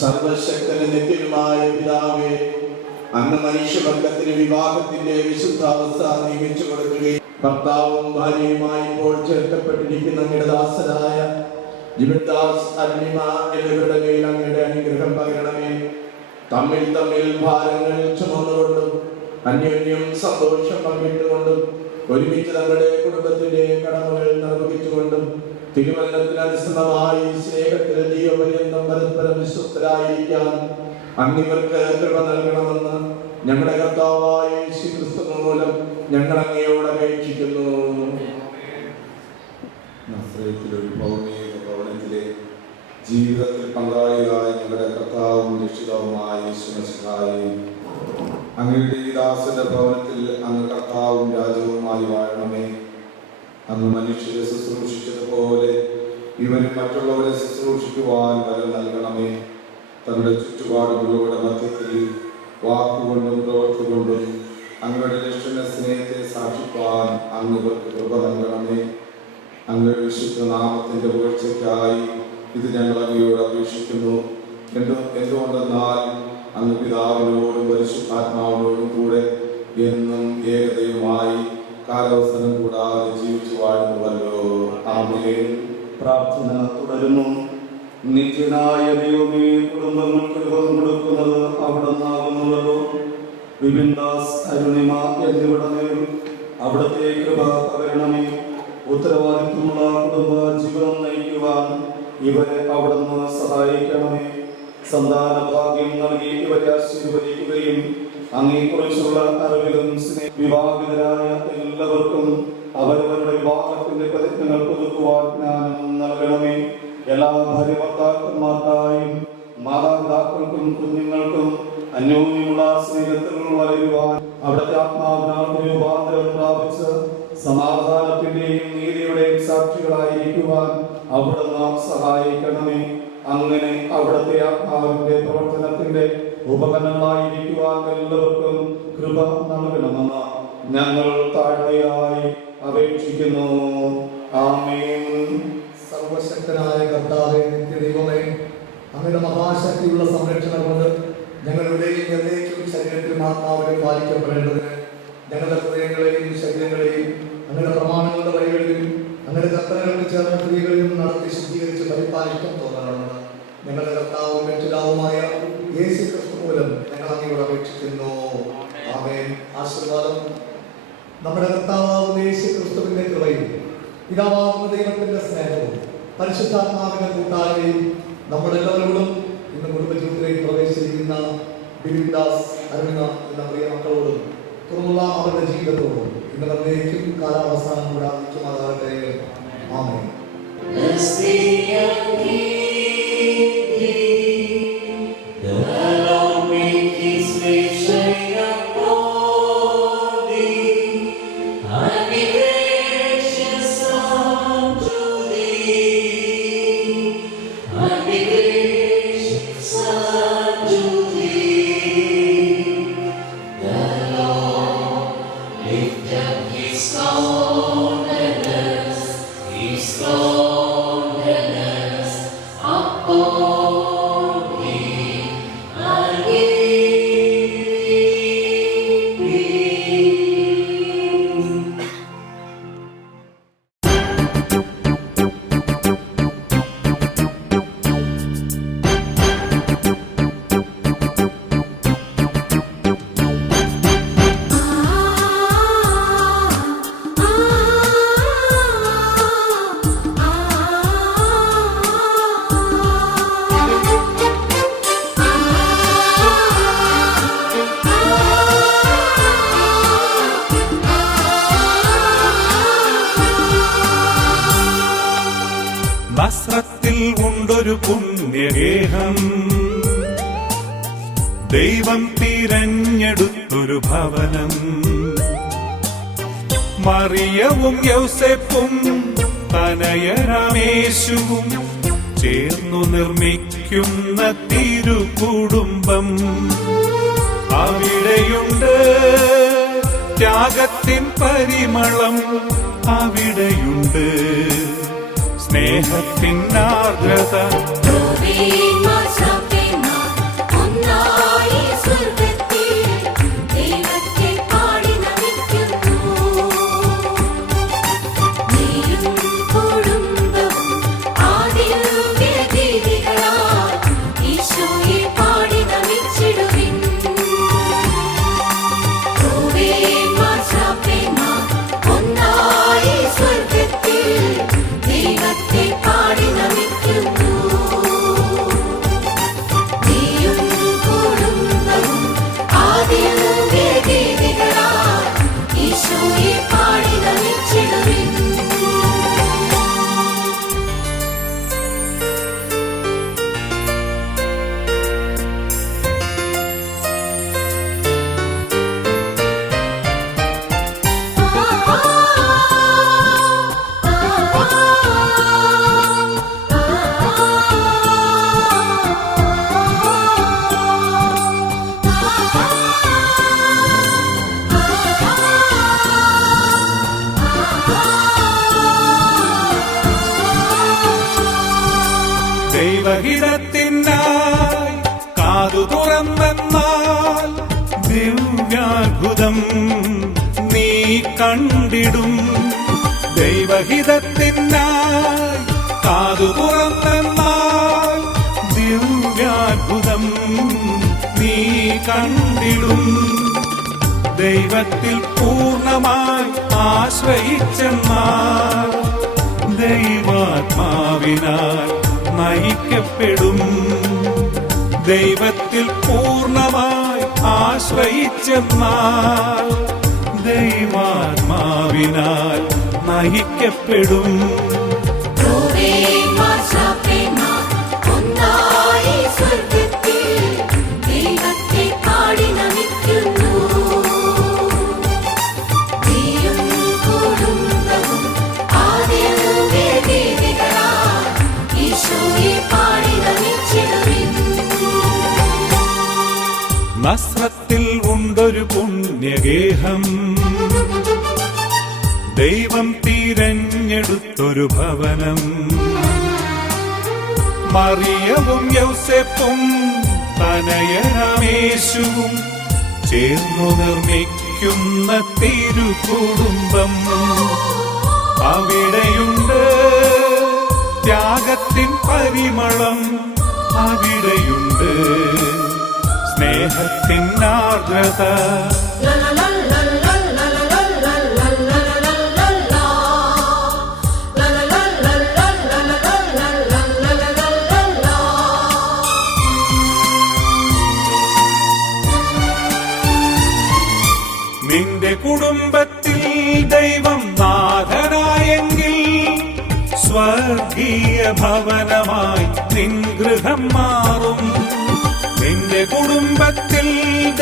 സർവശക്തന് നിത്യനുമായ പിതാവേ, അങ്ങ് മനുഷ്യവർഗത്തിന് വിവാഹത്തിന്റെ വിശുദ്ധാവസ്ഥ നിയമിച്ചു കൊടുക്കുകയും ഭർത്താവും ഭാര്യയുമായി ഇപ്പോൾ ചേർക്കപ്പെട്ടിരിക്കുന്ന അങ്ങയുടെ ദാസനായ ജിബിൻദാസ്, അരുണിമ എന്നിവരുടെ മേൽ അങ്ങയുടെ അനുഗ്രഹം പകരണമേ. തമ്മിൽ തമ്മിൽ ഭാരങ്ങൾ ചുമന്നുകൊണ്ടും അന്യോന്യം സന്തോഷം പങ്കിട്ടുകൊണ്ടും ഒരുമിച്ച് തങ്ങളുടെ കുടുംബത്തിന്റെ കടമകൾ നിർവഹിച്ചുകൊണ്ടും തിരുവചനത്തിന് അനുസൃതമായി സ്നേഹത്തിൽ ജീവപര്യന്തം പരസ്പരം വിശ്വസ്തരായിരിക്കാൻ അങ്ങിവർക്ക് കൃപ നൽകണമെന്ന് ഞങ്ങളുടെ കർത്താവായ യേശുക്രിസ്തു മൂലം ഞങ്ങൾ അങ്ങയോട് അപേക്ഷിക്കുന്നു. നസ്രയത്തിലൊരു ഭൗമിക ഭവനത്തിലെ ജീവിതത്തിൽ പങ്കാളിയായ ഞങ്ങളുടെ കർത്താവും രക്ഷിതാവുമായ യേശുമശിഹായേ, അങ്ങയുടെ ഈ ദാസന്റെ ഭവനത്തിൽ അങ്ങ് കർത്താവും രാജവുമായി വാഴണമേ. അങ്ങ് മനുഷ്യരെ ശുശ്രൂഷിച്ചതുപോലെ ഇവനും മറ്റുള്ളവരെ ശുശ്രൂഷിക്കുവാൻ ബലം നൽകണമേ. തങ്ങളുടെ ചുറ്റുപാടുകളുടെ മധ്യത്തിൽ വാക്കുകൊണ്ടും പ്രവൃത്തി കൊണ്ടും അങ്ങയുടെ ലക്ഷ്മണ സ്നേഹത്തെ സാക്ഷിപ്പാൻ അങ്ങ് ഇവർക്ക് കൃപ നൽകണമേ. അങ്ങയുടെ വിശുദ്ധ നാമത്തിന്റെ പുകഴ്ചയ്ക്കായി ഇത് ഞങ്ങൾ അങ്ങയോട് അപേക്ഷിക്കുന്നു. എന്തുകൊണ്ടെന്നാൽ അങ്ങ് പിതാവിനോടും പരിശുദ്ധാത്മാവിനോടും കൂടെ എന്നും ഏകദൈവമായി കാലാവസരം കൂടാതെ ജീവിച്ചു വാഴുന്നുവല്ലോ. ആമേൻ. പ്രാർത്ഥന തുടരുന്നു. നിത്യനായ ദൈവമേ, കുടുംബങ്ങൾക്ക് രൂപം കൊടുക്കുന്നത് അവിടുന്നാകുന്നുവല്ലോ. വിപിൻദാസ്, അരുണിമ എന്നിവരുടെ മേൽ അവിടുത്തെ കൃപ പകരണമേ. ഉത്തരവാദിത്വമുള്ള കുടുംബ ജീവിതം നയിക്കുവാൻ ഇവരെ അവിടുന്ന് സഹായിക്കണമേ. സന്താന ഭാഗ്യം നൽകി ഇവരെ ആശീർവദിക്കുകയും അങ്ങേക്കുറിച്ചുള്ള അറിവിലും വിവാഹിതരായ എല്ലാവർക്കും അവരവരുടെ വിവാഹത്തിന്റെ പ്രതിജ്ഞകൾ പുതുക്കുവാൻ ജ്ഞാനം നൽകണമേ. എല്ലാ ഭാര്യ ഭർത്താക്കന്മാർക്കായും മാതാപിതാക്കൾക്കും കുഞ്ഞുങ്ങൾക്കും അന്യോന്യമുള്ള സ്നേഹത്തിൽ വളരുവാൻ അവിടുത്തെ ആത്മാവിനാൽ രൂപാന്തരം പ്രാപിച്ച് സമാധാനത്തിന്റെയും നീതിയുടെയും സാക്ഷികളായിരിക്കുവാൻ അവിടുന്ന് സഹായിക്കണമേ. അങ്ങനെ അവിടുത്തെ ആത്മാവിന്റെ പ്രവർത്തനത്തിന്റെ ഉപകരണങ്ങളായിരിക്കുവാൻ എല്ലാവർക്കും കൃപ നൽകണമെന്ന് ഞങ്ങൾ താഴ്മയായി അപേക്ഷിക്കുന്നു. ആമേൻ. സർവശക്തനായ കർത്താവേ, നിത്യദൈവമേ, അങ്ങയുടെ മഹാശക്തിയുള്ള സംരക്ഷണം കൊണ്ട് ഞങ്ങളുടെയും എന്നേക്കും ശരീരത്തിലും ആത്മാവിലും പാലിക്കപ്പെടേണ്ടതിന് ഞങ്ങളുടെ ഹൃദയങ്ങളെയും ശരീരങ്ങളെയും അങ്ങയുടെ പ്രമാണങ്ങളുടെ വഴികളിലും അങ്ങയുടെ കർത്തനങ്ങൾക്ക് ചേർന്ന ക്രിയകളിലും നടത്തി ശുദ്ധീകരിച്ച് പരിപാലിക്കാൻ തോന്നണമെന്ന് ഞങ്ങളുടെ കർത്താവും രക്ഷിതാവുമായ യേശുക്രിസ്തു മൂലം ഞങ്ങൾ അങ്ങയോട് അപേക്ഷിക്കുന്നു. ആമേൻ. ആശീർവാദം. നമ്മുടെ കർത്താവാകുന്ന യേശുക്രിസ്തുവിന്റെ കൃപയും പിതാവാകുന്ന ദൈവത്തിന്റെ സ്നേഹവും പരിശുദ്ധാത്മാവിന്റെ കൂട്ടായ്മയും നമ്മളെല്ലാവരോടും ഇന്ന് കുടുംബജീവിതത്തിലേക്ക് പ്രവേശിച്ചിരിക്കുന്ന ബിബിൻദാസ്, അരുണിമ എന്ന പ്രിയ മക്കളോടും തുടർന്നുള്ള അവരുടെ ജീവിതത്തോടും ഇന്ന് വന്നേക്കും കാലാവസാനം കൂടാതെ നിൽക്കുമാറാകട്ടെ. ആമേൻ. Be gracious. പുണ്യഗേഹം. ദൈവം തിരഞ്ഞെടുത്തൊരു ഭവനം. മറിയവും യൗസേപ്പും തനയരാമേശുവും ചേർന്നു നിർമ്മിക്കുന്ന തിരുകുടുംബം. അവിടെയുണ്ട് ത്യാഗത്തിൻ പരിമളം. അവിടെയുണ്ട് സ്നേഹത്തിൻ ആർദ്രത. ദൈവഹിതത്തിനായി കാതു തുറന്നെന്നാൽ ദിവ്യാത്ഭുതം നീ കണ്ടിടും. ദൈവഹിതത്തിനായി കാതു തുറന്നെന്നാൽ ദിവ്യാത്ഭുതം നീ കണ്ടിടും. ദൈവത്തിൽ പൂർണ്ണമായി ആശ്രയിച്ചെന്നാൽ ദൈവാത്മാവിനാൽ നയിക്കപ്പെടും. ദൈവത്തിൽ പൂർണ്ണമായി ആശ്രയിച്ചെന്നാൽ ദൈവാത്മാവിനാൽ നയിക്കപ്പെടും. നസ്രത്തിൽ ഉണ്ടൊരു പുണ്യഗേഹം. ദൈവം തിരഞ്ഞെടുത്തൊരു ഭവനം. മറിയവും യൗസേപ്പും തനയരാമേശുവും ചേർന്നു നിർമ്മിക്കുന്ന തിരുകുടുംബം. അവിടെയുണ്ട് ത്യാഗത്തിൻ പരിമളം. അവിടെയുണ്ട് സ്നേഹത്തിൻ ആർദ്രത. നിന്റെ കുടുംബത്തിൽ ദൈവം നാഥനായെങ്കിൽ സ്വർഗീയ ഭവനമായി നിൻ ഗൃഹം മാറും. നിന്റെ കുടുംബത്തിൽ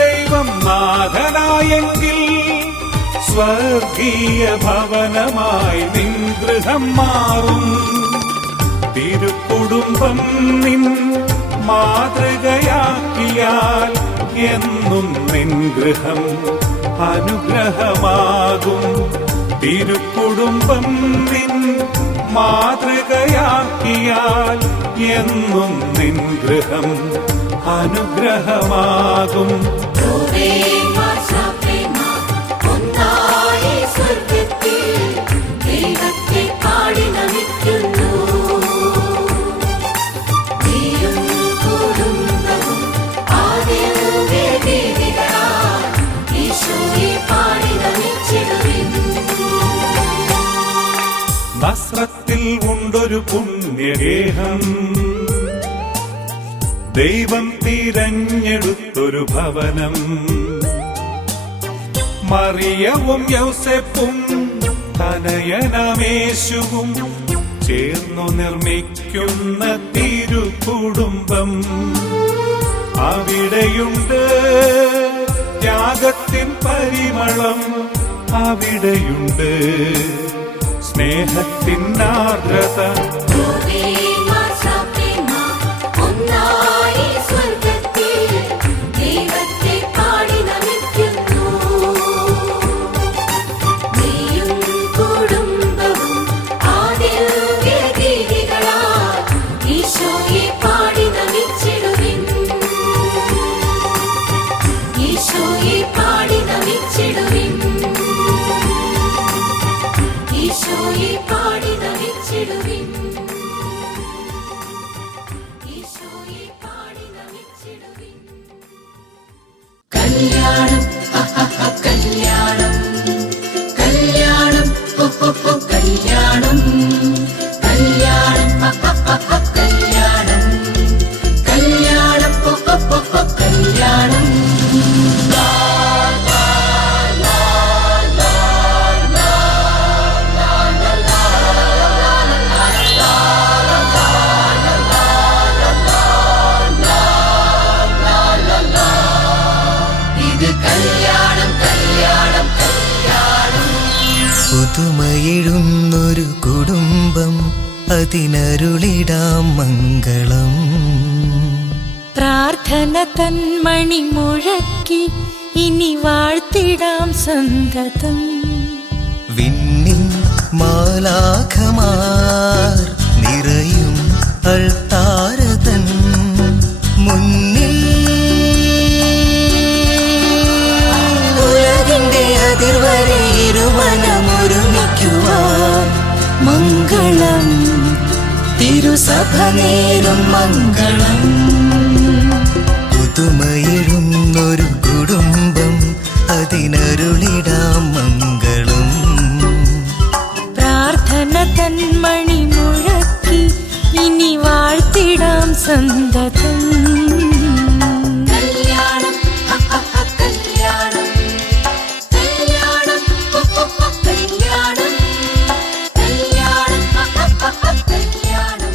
ദൈവം നാഥനായെങ്കിൽ സ്വർഗീയ ഭവനമായി നിൻ ഗൃഹം മാറും. തിരുക്കുടുംബം നിൻ മാതൃകയാക്കിയാൽ എന്നും നിൻ ഗൃഹം അനുഗ്രഹമാകും. തിരുക്കുടുംബം നിൻ മാതൃകയാക്കിയാൽ എന്നും നിൻ ഗൃഹം അനുഗ്രഹമാകും. നസ്രത്തിൽ ഉണ്ടൊരു പുണ്യഗേഹം. ദൈവം തിരഞ്ഞെടുത്തൊരു ഭവനം. മറിയവും യൗസേപ്പും തനയനാമേശുവും ചേർന്നു നിർമ്മിക്കുന്ന തിരുകുടുംബം. അവിടെയുണ്ട് ത്യാഗത്തിൻ പരിമളം, അവിടെയുണ്ട് സ്നേഹത്തിൻ ആർദ്രത. കല്യാണം കല്യാണം കല്യാണം കല്യാണം കല്യാണം കല്യാണം കല്യാണം കല്യാണം. പുതുമയെഴുന്നൊരു കുടുംബം, അതിനരുളിടാം മംഗളം. പ്രാർത്ഥന തന്മണി മുഴക്കി ഇനി വാഴ്ത്തിടാം സന്തതം. വിണ്ണിൻ മാലാഖമാർ നിറയും അൾത്താരതൻ മുന്നിൽ ഉലകിന്റെ അതിർവരെ ഇരുമനമൊരുമിക്കുവാൻ മംഗളം. തിരുസഭ നേരും മംഗളം. പുതുമയെഴുന്നൊരു കുടുംബം, അതിനരുളിടാം മംഗളം. പ്രാർത്ഥന തന്മണി മുഴക്കി ഇനി വാഴ്ത്തിടാം സന്തതം. കല്യാണം കല്യാണം കല്യാണം കല്യാണം കല്യാണം കല്യാണം.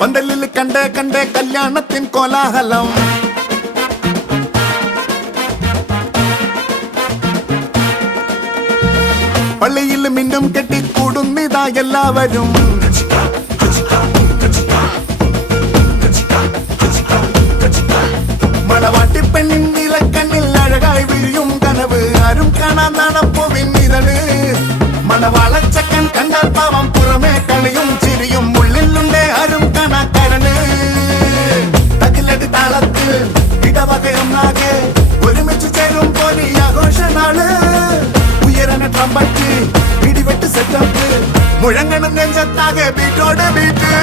പന്തലിൽ കണ്ടേ കണ്ടേ കല്യാണത്തിൻ കോലാഹലം. പള്ളിയിൽ മിന്നും കെട്ടിക്കൂടുന്നിതാ എല്ലാവരും. മണവാട്ടിപ്പെണ്ണിൻ നീലക്കണ്ണിൽ അഴകായി വിരിയും കനവ്, ആരും കാണാൻ നടപ്പുവിൻ ഇതള്. മണവാളച്ചക്കൻ കണ്ടാൽ പാവം പുറമേ കളിയും ചിരിയും, ഉള്ളിലുണ്ടേ ആരും കാണാക്കരണ്. തകിലടി താളത്തിൽ ഇടവകയൊന്നാകെ ഒരുമിച്ച് ചേരും പോലെ ആഘോഷനാള്. ഉയരണ ട്രംപറ്റ് പിടിവെട്ട് സെറ്റപ്പ്, മുഴങ്ങണം നെഞ്ചത്താകെ ബീറ്റോട് ബീറ്റ്.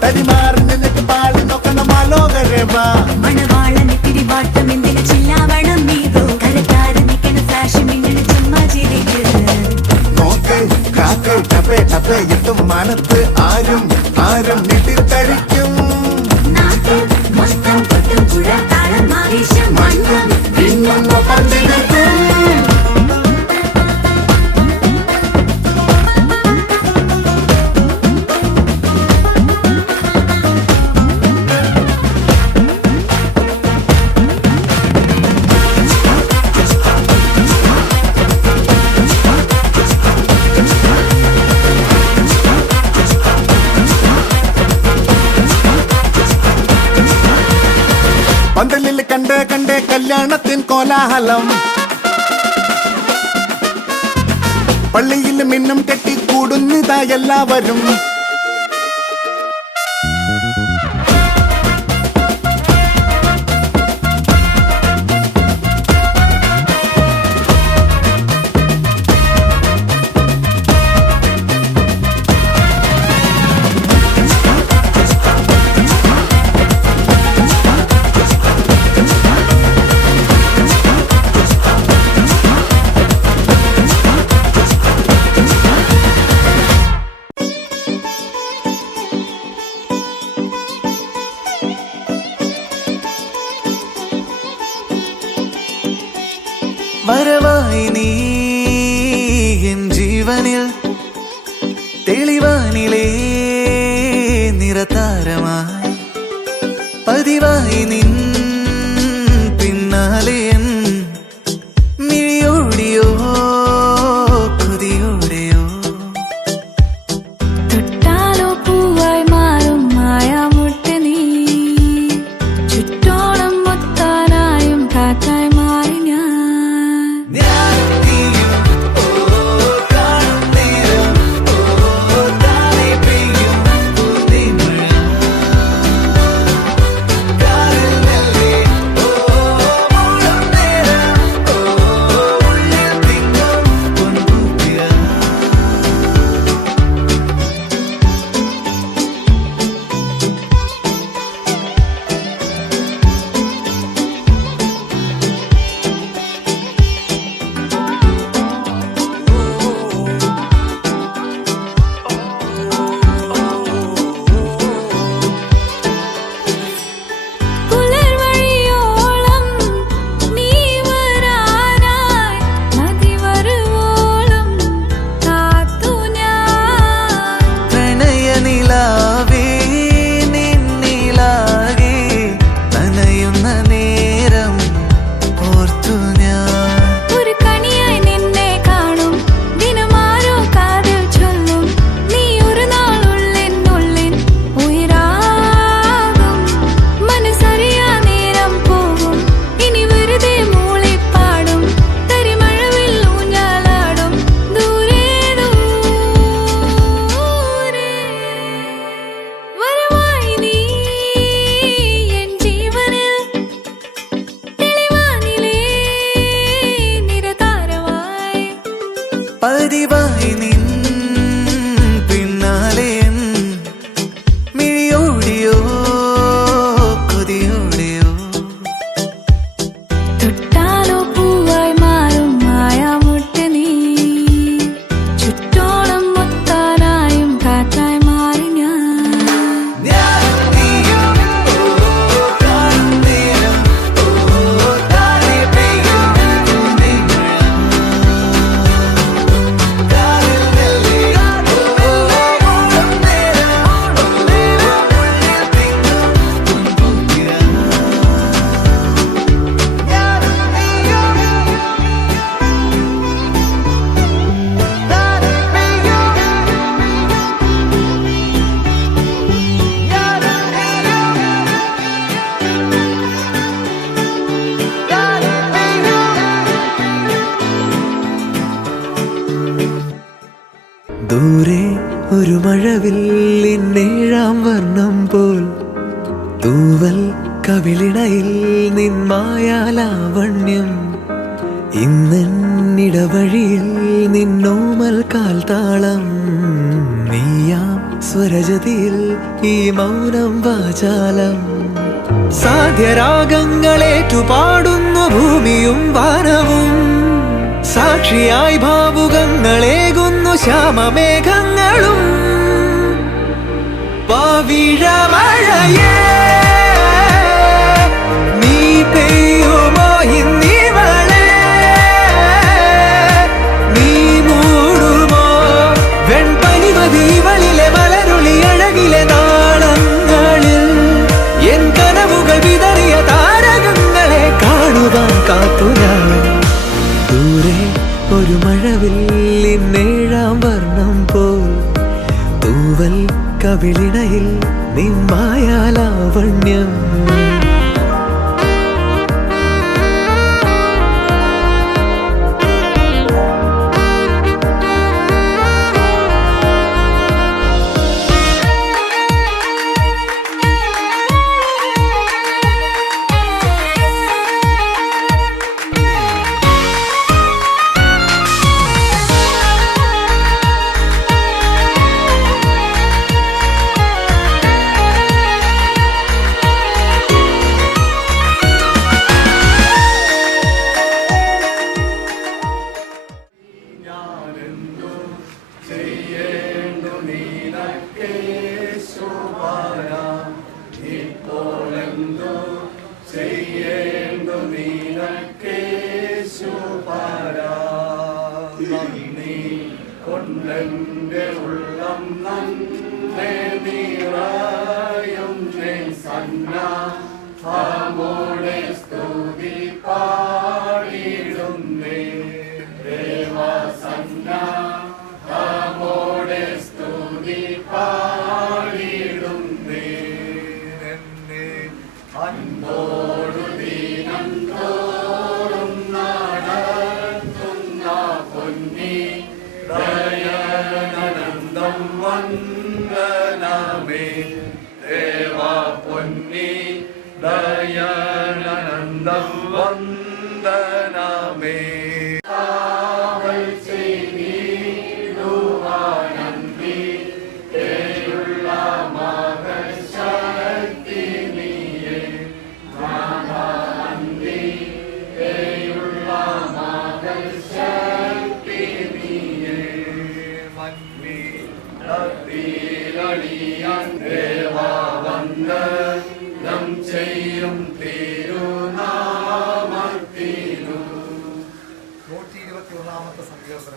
തരിമാറി നിനക്ക് പാടി നോക്കണ മാലോകരേവാ മണവാളന് പിരിവാട്ടം എന്തിന് ചില്ലാവണം നീതോ കരത്താറ് നിക്കണ ഫ്ലാഷ് മിന്നണ ചുമ്മാ ചിരിക്ക് നോക്ക് കാക്ക് ടപ്പേ ടപ്പേ ഇട്ടും മനത്ത് ആരും ആരും നിട്ടിത്തരിക്കും നാക്ക് മൊത്തം കൊട്ടും പുഴ താളം ആവേശം മണ്ണും ഇന്നൊന്നു പന്തിരിക്കും പന്തലിൽ കണ്ടേ കണ്ടേ കല്യാണത്തിൻ കോലാഹലം പള്ളിയിൽ മിന്നും കെട്ടിക്കൂടുന്നിതാ എല്ലാവരും വരവായി നീ എൻ ജീവനിൽ തെളിവാനിലേ നിറതാരമായി പതിവായി നിൻ പിന്നാലെ എൻ മിഴിയോടിയോ കൊതിയോടെയോ തൊട്ടാലോ പൂവായി മാറും മായാമുട്ട് നീ ചുറ്റോളം മൊത്താനായും കാറ്റായി മാറി ഞാൻ പതിവായി നിൻ പിന്നാലെ എൻ മിഴിയോടിയോ കൊതിയോടെയോ തൊട്ടാലോ പൂവായി മാറും മായാമുട്ട് നീ ചുറ്റോളം മൊത്താനായും കാറ്റായി മാറി ഞാൻ ദൂരെ ഒരു മഴവില്ലിന്നേഴാം വർണ്ണം പോൽ തൂവൽ കവിളിണയിൽ നിന്മായാലാവണ്യം ഇന്നിടവഴിയിൽ നിന്നോമൽ കാൽത്താളം നീയാം സ്വരജതിയിൽ ഈ മൗനം വാചാലം. സാധ്യരാഗങ്ങളേറ്റുപാടുന്നു ഭൂമിയും വാനവും. സാക്ഷിയായി ഭാവുകങ്ങളേകുന്നു ശ്യാമമേഘങ്ങളും. പവിഴമഴയേ നീ പെയ്യുമോ ഇന്നിവളെ, നീ മൂടുമോ വെൺപനിമതിവളിലെ മലരുളി അഴകിലെ നാളങ്ങളിൽ. എൻ കനവുകൾ വിതറിയ താരകങ്ങളെ കാണുവാൻ കാത്തു ഞാൻ. ദൂരെ ഒരു മഴവില്ലിന്നേഴാം വർണ്ണം പോൽ തൂവൽ കവിളിണയിൽ നിമ്മായാലാവണ്യം.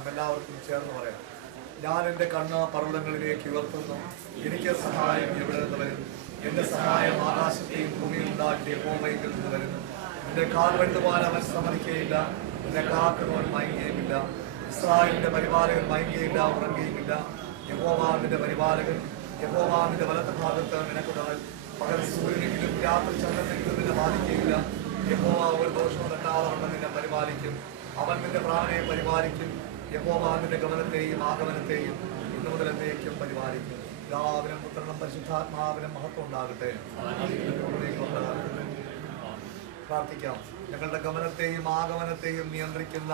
എല്ലാവർക്കും ചേർന്ന് പറയാം. ഞാൻ എൻ്റെ കണ്ണ് പർവ്വതങ്ങളിലേക്ക് ഉയർത്തുന്നു, എനിക്ക് സഹായം എവിടെ നിന്ന് വരും? എൻ്റെ സഹായം ആകാശത്തെയും ഭൂമിയിൽ ഉണ്ടാക്കിയ യഹോവയിൽ നിന്ന് വരുന്നു. എൻ്റെ കാൽ വെട്ടുവാൻ അവൻ സമ്മതിക്കുകയില്ല, എൻ്റെ കാക്കുന്നവൻ മയങ്ങുകയുമില്ല. ഇസ്രായേലിന്റെ പരിപാലകൻ മയങ്ങുകയില്ല, ഉറങ്ങുകയുമില്ല. യഹോവാവിന്റെ പരിപാലകൻ, യഹോവാവിന്റെ വലത്ത് ഭാഗത്ത് നിനക്കുടവൻ. പകൽ സൂര്യനെങ്കിലും രാത്രി ചന്ദ്രനെങ്കിലും നിന്നെ ബാധിക്കുകയില്ല. യഹോവ ഒരു ദോഷവും തട്ടാതെ നിന്നെ പരിപാലിക്കും. അവൻ നിന്റെ പ്രാണനെ പരിപാലിക്കും. യഹോവ നിന്റെ ഗമനത്തെയും ആഗമനത്തെയും ഇന്നു മുതൽ എന്നേക്കും പരിപാലിക്കും. പിതാവിനും പുത്രനും പരിശുദ്ധാത്മാവിനും മഹത്വം ഉണ്ടാകട്ടെ. പ്രാർത്ഥിക്കാം. ഞങ്ങളുടെ ഗമനത്തെയും ആഗമനത്തെയും നിയന്ത്രിക്കുന്ന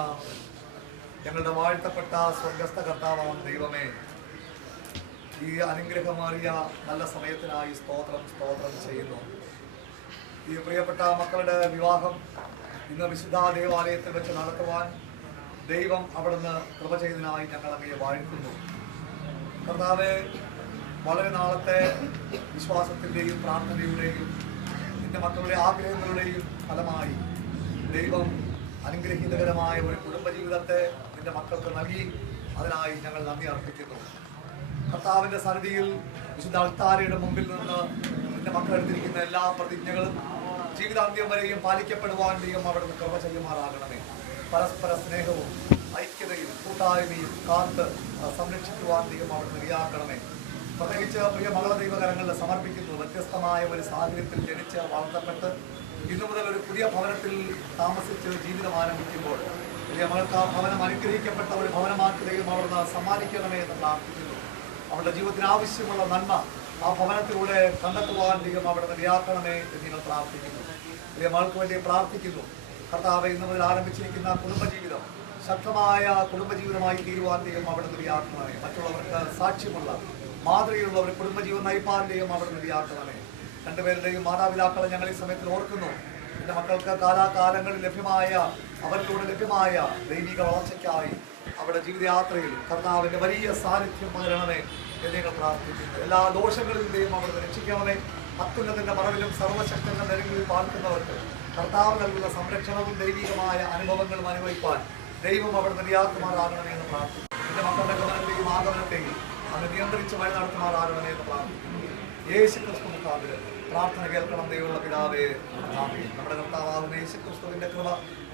ഞങ്ങളുടെ വാഴ്ത്തപ്പെട്ട സ്വർഗസ്ഥ കർത്താവാം ദൈവമേ, ഈ അനുഗ്രഹമേറിയ നല്ല സമയത്തിനായി സ്തോത്രം ചെയ്യുന്നു. ഈ പ്രിയപ്പെട്ട മക്കളുടെ വിവാഹം ഇന്ന് വിശുദ്ധ ദേവാലയത്തിൽ വെച്ച് നടത്തുവാൻ ദൈവം അവിടുന്ന് കൃപ ചെയ്തതിനായി ഞങ്ങൾ അങ്ങയെ വാഴ്ത്തുന്നു. കർത്താവേ, വളരെ നാളത്തെ വിശ്വാസത്തിൻ്റെയും പ്രാർത്ഥനയുടെയും നിന്റെ മക്കളുടെ ആഗ്രഹങ്ങളുടെയും ഫലമായി ദൈവം അനുഗ്രഹീതകരമായ ഒരു കുടുംബജീവിതത്തെ നിന്റെ മക്കൾക്ക് നൽകി. അതിനായി ഞങ്ങൾ നന്ദി അർപ്പിക്കുന്നു. കർത്താവിൻ്റെ സന്നിധിയിൽ വിശുദ്ധ അൾത്താരയുടെ മുമ്പിൽ നിന്ന് നിന്റെ മക്കൾ എടുത്തിരിക്കുന്ന എല്ലാ പ്രതിജ്ഞകളും ജീവിതാന്ത്യം വരെയും പാലിക്കപ്പെടുവാൻ ദൈവം അവിടുന്ന് കൃപ ചെയ്യുമാറാകണമേ. പരസ്പര സ്നേഹവും ഐക്യതയും കൂട്ടായ്മയും കാത്ത് സംരക്ഷിക്കുവാൻ ദൈവം അവിടുന്ന് ഇടയാക്കണമേ. പ്രത്യേകിച്ച് പ്രിയ മകളെ ദൈവകരങ്ങളിൽ സമർപ്പിക്കുന്നു. വ്യത്യസ്തമായ ഒരു സാഹചര്യത്തിൽ ജനിച്ച് വളർത്തപ്പെട്ട് ഇന്നു മുതൽ ഒരു പുതിയ ഭവനത്തിൽ താമസിച്ച് ജീവിതം ആരംഭിക്കുമ്പോൾ പ്രിയ മകൾക്ക് ആ ഭവനം അനുഗ്രഹിക്കപ്പെട്ട ഒരു ഭവനമാക്കി ദൈവം അവിടുന്ന് സമ്മാനിക്കണമേ എന്ന് പ്രാർത്ഥിക്കുന്നു. അവളുടെ ജീവിതത്തിന് ആവശ്യമുള്ള നന്മ ആ ഭവനത്തിലൂടെ കണ്ടെത്തുവാൻ ദൈവം അവിടുന്ന് ഇടയാക്കണമേ എന്ന് നിങ്ങൾ പ്രാർത്ഥിക്കുന്നു. പ്രിയ മകൾക്ക് വേണ്ടി പ്രാർത്ഥിക്കുന്നു. കർത്താവെ, ഇന്നു മുതൽ ആരംഭിച്ചിരിക്കുന്ന കുടുംബജീവിതം ശക്തമായ കുടുംബജീവിതമായി തീരുവാൻ ദൈവം അവിടുന്ന് ഇടയാക്കണമേ. മറ്റുള്ളവർക്ക് സാക്ഷ്യമുള്ള മാതൃകയുള്ള ഒരു കുടുംബജീവൻ നയിപ്പാന്റെയും അവിടെ നിധിയാക്കണമേ. രണ്ടുപേരുടെയും മാതാപിതാക്കളെ ഞങ്ങൾ ഈ സമയത്തിൽ ഓർക്കുന്നു. എൻ്റെ മക്കൾക്ക് കാലാകാലങ്ങളിൽ ലഭ്യമായ അവരിലൂടെ ലഭ്യമായ ദൈവിക വളർച്ചയ്ക്കായി അവിടെ ജീവിതയാത്രയിൽ കർത്താവിൻ്റെ വലിയ സാന്നിധ്യം പകരണമേ എന്ന് ഞങ്ങൾ പ്രാർത്ഥിക്കുന്നു. എല്ലാ ദോഷങ്ങളിൽ നിന്നും അവിടെ രക്ഷിക്കണമേ. അത്യുന്നതിൻ്റെ മറവിലും സർവശക്തന്റെ നിരങ്ങളിൽ പാർക്കുന്നവർക്ക് കർത്താവ് നൽകുന്ന സംരക്ഷണവും ദൈവികമായ അനുഭവങ്ങളും അനുഭവിപ്പാൻ ദൈവം അവിടെ നിര്യാക്കുമാറാകണമേ എന്ന് പ്രാർത്ഥിക്കുന്നു. എൻ്റെ മക്കളുടെ ഗമനത്തെയും ആഗമനത്തെയും അങ്ങ് നിയന്ത്രിച്ച് വഴി നടത്തുമാറാകണമേ എന്ന് പ്രാർത്ഥിക്കുന്നു. യേശുക്രിസ്തു മുഖാന്തരം പ്രാർത്ഥന കേൾക്കണം ദൈവമുള്ള പിതാവേ. ആമേൻ. നമ്മുടെ കർത്താവാകുന്ന യേശുക്രിസ്തുവിന്റെ കൃപ,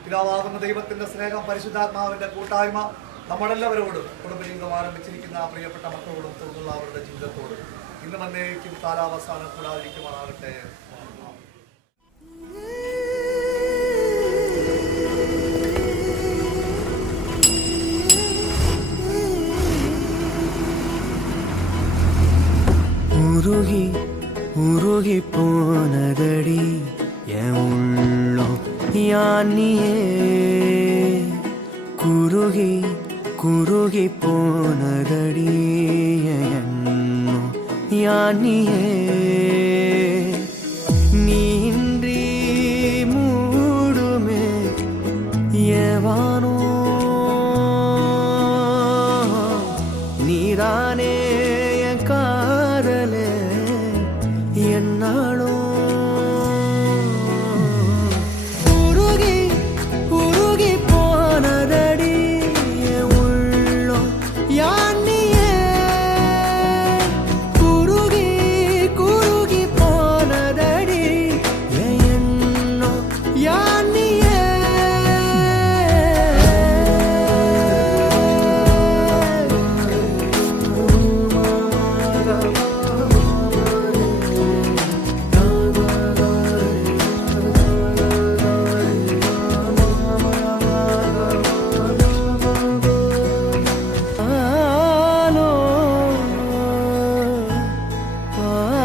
പിതാവാകുന്ന ദൈവത്തിന്റെ സ്നേഹം, പരിശുദ്ധാത്മാവിന്റെ കൂട്ടായ്മ നമ്മളെല്ലാവരോടും കുടുംബജീവിതം ആരംഭിച്ചിരിക്കുന്ന ആ പ്രിയപ്പെട്ട മക്കളോടും തുടർന്നുള്ള അവരുടെ ജീവിതത്തോടും ഇന്നും എന്നേക്കും കാലാവസാനം കൂടാതിരിക്കുമാറാകട്ടെ. உருகி உருகி போனதடி என் உள்ளம் யானியே, குருகி குருகி போனதடி என் எண்ணம் யானியே. நீன்றி மூடுமே ஏவானோ, நீதானே என் காதலே என்னாலும். உருகி உருகி போனதடி என் உள்ளம் யானியே, குருகி குருகி போனதடி என் எண்ணம் யானியே.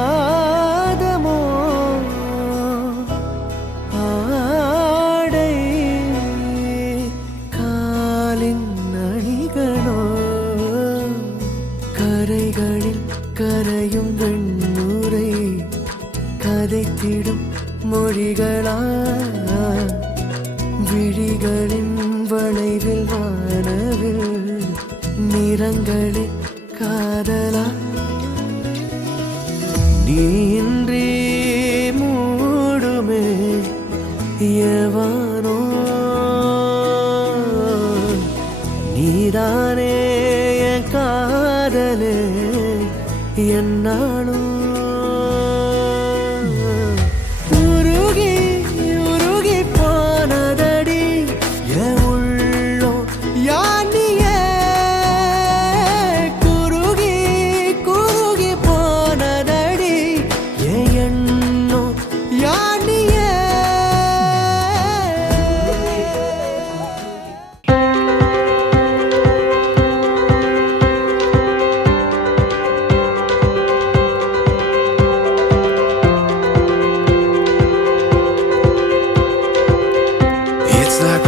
பாதமோ ஆடை காலின் அணிகளோ, கரைகளில் கரையும் வெண்ணுரை கதைத்திடும் மொழிகளா, விழிகளின் வளைவில் வானவில் நிறங்களில் காதலா. நீன்றி மூடுமே எவானோ, நீதானே என் காதலே என்னாலும். உருகி உருகி போனதடி என் உள்ளம் யானியே, குருகி குருகி போனதடி என் எண்ணம் யானியே. It's like